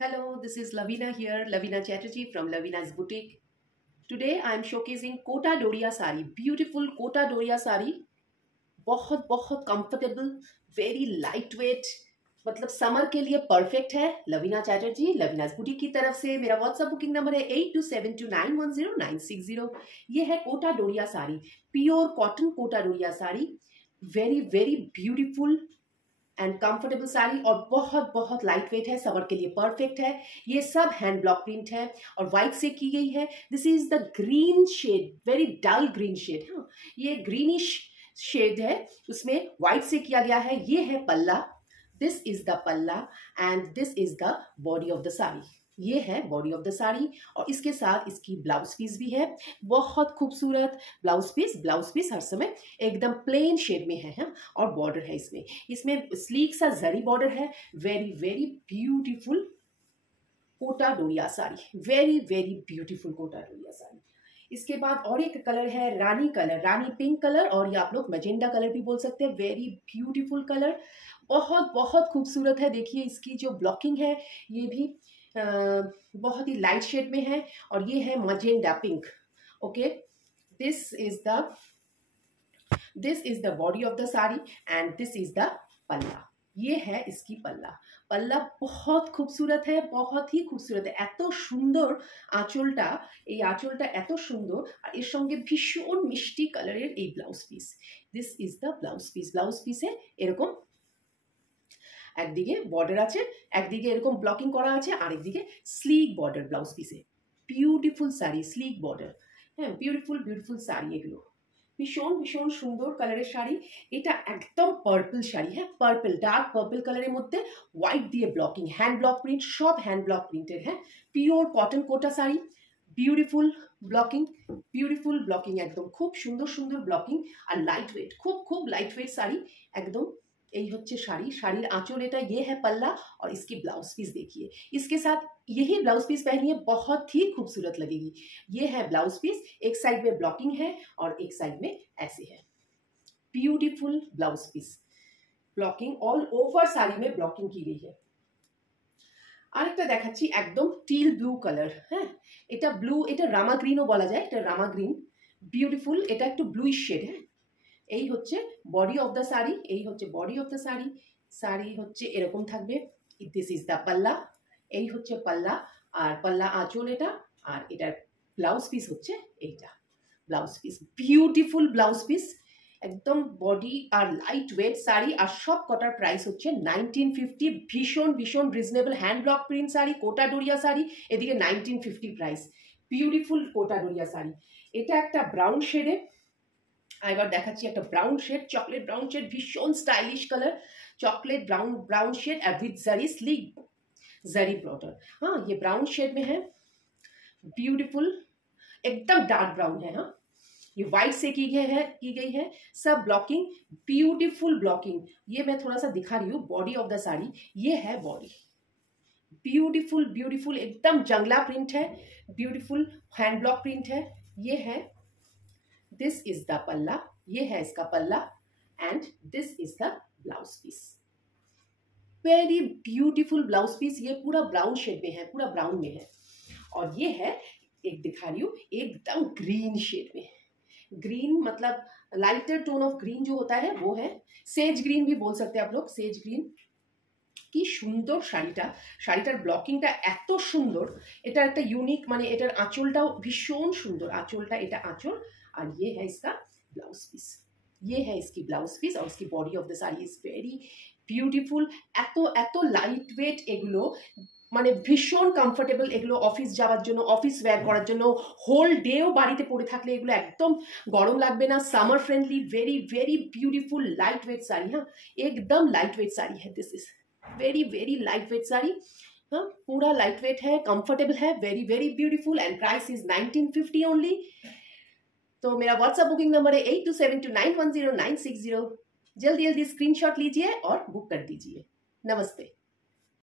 Hello, this is Lavina here, Lavina Chatterjee from Lavina's Boutique. Today I am showcasing Kota Doria sari, beautiful Kota Doria sari. बहुत बहुत comfortable, very light weight, मतलब summer के लिए perfect है। Lavina Chatterjee लवीनास boutique की तरफ से मेरा व्हाट्सएप बुकिंग नंबर है 8272910960। ये है Kota Doria sari, pure cotton Kota Doria sari, very very beautiful and comfortable sari और बहुत बहुत लाइट वेट है, समर के लिए परफेक्ट है। ये सब हैंड ब्लॉक प्रिंट है और व्हाइट से की गई है। This is the green shade, very dull green shade. हाँ, ये ग्रीनिश शेड है, उसमें व्हाइट से किया गया है। ये है पल्ला, दिस इज द पल्ला and this is the body of the sari. ये है बॉडी ऑफ द साड़ी और इसके साथ इसकी ब्लाउज पीस भी है, बहुत खूबसूरत ब्लाउज पीस। ब्लाउज पीस हर समय एकदम प्लेन शेड में है, और बॉर्डर है इसमें इसमें स्लीक सा जरी बॉर्डर है। Very very beautiful Kota Doria sari, very very beautiful Kota Doria sari. इसके बाद और एक कलर है rani colour, rani pink colour, और ये आप लोग मैजेंडा कलर भी बोल सकते हैं। वेरी ब्यूटीफुल कलर, बहुत बहुत खूबसूरत है। देखिए इसकी जो ब्लॉकिंग है ये भी बहुत ही लाइट शेड में है और ये है magenta pink. Okay, this is the body of the sari and this is the पल्ला। ये है इसकी पल्ला। पल्ला बहुत खूबसूरत है, बहुत ही खूबसूरत है। এত সুন্দর আঁচলটা, এই আঁচলটা এত সুন্দর আর এর সঙ্গে ভীষণ মিষ্টি কালারের এই blouse piece. This is the blouse piece. Blouse পিসে এরকম একদিকে বর্ডার আছে, একদিকে এরকম ব্লকিং করা আছে, আরেকদিকে স্লিক বর্ডার ব্লাউজ পিসে। Beautiful sari, slick border. হ্যাঁ, বিউটিফুল বিউটিফুল শাড়ি এগুলো, ভীষণ ভীষণ সুন্দর কালারের শাড়ি। এটা একদম পার্পল শাড়ি, হ্যাঁ পার্পল, ডার্ক পার্পল কালারের মধ্যে হোয়াইট দিয়ে ব্লকিং, হ্যান্ড ব্লক প্রিন্ট, সব হ্যান্ড ব্লক প্রিন্টের। হ্যাঁ, পিওর কটন কোটা শাড়ি, বিউটিফুল ব্লকিং একদম খুব সুন্দর সুন্দর ব্লকিং আর লাইট ওয়েট, খুব খুব লাইট ওয়েট শাড়ি একদম। এই হচ্ছে শাড়ি, শাড়ির আঁচল এটা, ये है पल्ला और इसकी ब्लाउज पीस देखिए। इसके साथ यही ब्लाउज पीस पहनिए, बहुत ही खूबसूरत लगेगी। ये है ब्लाउज पीस, एक साइड में ब्लॉकिंग है और एक साइड में ऐसे है। Beautiful blouse piece, blocking all over sari में ब्लॉकिंग की गई है। আরেকটা দেখাচ্ছি একদম টিল ব্লু কালার। হ্যাঁ, এটা ব্লু, এটা রামা গ্রিনও বলা যায়, এটা রামা গ্রিন, বিউটিফুল। এটা একটু ব্লুইশ শেড। হ্যাঁ, এই হচ্ছে বডি অফ দ্য শাড়ি, এই হচ্ছে body of the sari. Sari হচ্ছে এরকম থাকবে। দিস ইজ দ্য পাল্লা, এই হচ্ছে পাল্লা আর পাল্লা আঁচল এটা, আর এটার ব্লাউজ পিস হচ্ছে এইটা। Blouse piece beautiful blouse piece, একদম বডি আর লাইট ওয়েট শাড়ি। আর সব কটার প্রাইস হচ্ছে 1950। ভীষণ ভীষণ reasonable hand block print sari, Kota Doria sari, এদিকে 1950 প্রাইস। বিউটিফুল কোটা ডোরিয়া শাড়ি। এটা একটা ব্রাউন শেডে, এবার দেখাচ্ছি একটা brown shade, chocolate brown shade, ভীষণ stylish colour, chocolate brown shade with zari sleek zari border. हाँ, ये ब्राउन शेड में है, ब्यूटीफुल एकदम डार्क ब्राउन है। हाँ, ये व्हाइट से की गई है सब ब्लॉकिंग, ब्यूटीफुल ब्लॉकिंग। ये मैं थोड़ा सा दिखा रही हूँ बॉडी ऑफ द साड़ी। ये है बॉडी, ब्यूटीफुल ब्यूटीफुल एकदम जंगला प्रिंट है, ब्यूटीफुल हैंड ब्लॉक प्रिंट है। ये है, दिस इज द पल्ला, ये है इसका पल्ला and this is the blouse piece. Very beautiful blouse piece. ये पूरा ब्राउन शेड में है, पूरा ब्राउन में है। और ये है, एक दिखा रही हूँ, एकदम ग्रीन शेड में। ग्रीन मतलब लाइटर टोन ऑफ ग्रीन जो होता है वो है, सेज ग्रीन भी बोल सकते हैं आप लोग, सेज ग्रीन। কি সুন্দর শাড়িটা, শাড়িটার ব্লকিংটা এত সুন্দর। এটা একটা ইউনিক, মানে এটার আঁচলটাও ভীষণ সুন্দর। আঁচলটা, এটা আঁচল और ये है इसका ब्लाउज पीस। ये है इसकी ब्लाउज पीस और इसकी body of the sari is very beautiful. এত এত লাইট ওয়েট এগুলো, মানে ভীষণ কমফোর্টেবল এগুলো অফিস যাওয়ার জন্য, অফিস ওয়্যার করার জন্য, হোল ডেও বাড়িতে পরে থাকলে এগুলো একদম গরম লাগবে না। Summer friendly, very very beautiful light weight sari. हाँ, एकदम लाइट वेट साड़ी है। This is very very light weight sari. हाँ, पूरा लाइट वेट है, कंफर्टेबल है, very very beautiful and price is 1950 only. तो मेरा व्हाट्सएप बुकिंग नंबर है 8272910960। जल्दी जल्दी स्क्रीनशॉट लीजिए और बुक कर दीजिए। नमस्ते।